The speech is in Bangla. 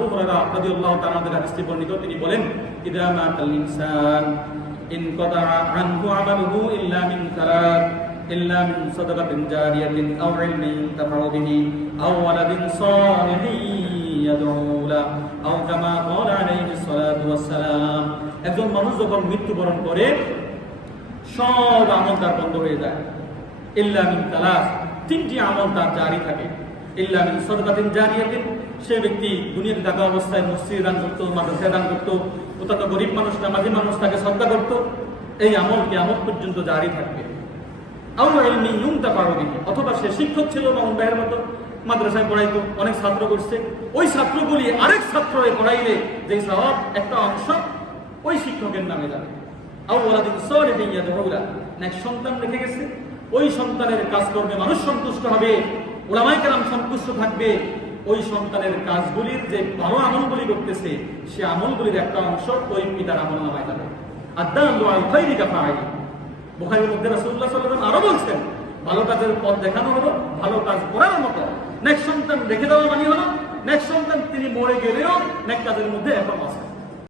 আবু হুরায়রা রাদিয়াল্লাহু তাআলা থেকে হাদিসটি বর্ণিত, তিনি বলেন ইদা মাতাল ইনসান ইনকাতা আনহু আমালুহু ইল্লা মিন সালাত ইল্লা মিন সাদাকাতিন জারিয়াতিন আও ইলমিন তাফাউ বিহি আও ওয়ালাদিন সালিহিন ইয়াদউ লা আও কামা ক্বালা আলাইহিস সালাতু ওয়াস সালাম। একজন মানুষ যখন মৃত্যুবরণ করে সব আমল তার বন্ধ হয়ে যায়, ইল্লা মিন সালাত, তিনটি আমল তার জারি থাকে। ইল্লা মিন সাদাকাতিন জারিয়াতিন, সে ব্যক্তি দুনিয়াতে থাকা অবস্থায় মসজিদে দান করতো, মাদ্রাসায় দান করতো, অর্থাৎ গরিব মানুষ নামাজি মানুষ তাকে সদকা করতো, এই আমল কিয়ামত পর্যন্ত জারি থাকবে। আও ইলমি ইউনতাফাউ বিহি, অথবা সে শিক্ষক ছিল মামুন ভাইয়ের মতো, মাদ্রাসায় পড়াইতো, অনেক ছাত্র করছে, ওই ছাত্রগুলি আরেক ছাত্রকে পড়াইলে যে সওয়াব একটা অংশ ওই শিক্ষকের নামে যাবে। আও ওয়ালাদিন সালিহিন ইয়াদউ লা, নেক সন্তান রেখে গেছে, ওই সন্তানের কাজ করবে মানুষ সন্তুষ্ট হবে, উলামায়ে কেরাম সন্তুষ্ট থাকবে, ওই সন্তানের কাজগুলির যে ভালো আমলগুলি করতেছে সে আমলগুলির একটা অংশ ওই পিতার আমলনামায় যাবে। আদাল্লু আল খায়রি কাফাইলি, বুখারীর মধ্যে রাসূলুল্লাহ সাল্লাল্লাহু আলাইহি ওয়াসাল্লাম আরো বলছেন, ভালো কাজের পথ দেখানো হলো, ভালো কাজ করার মতো। নেক সন্তান রেখে দেওয়া মানে হলো নেক সন্তান তিনি মরে গেলেও নেক কাজের মধ্যে এখন আছে।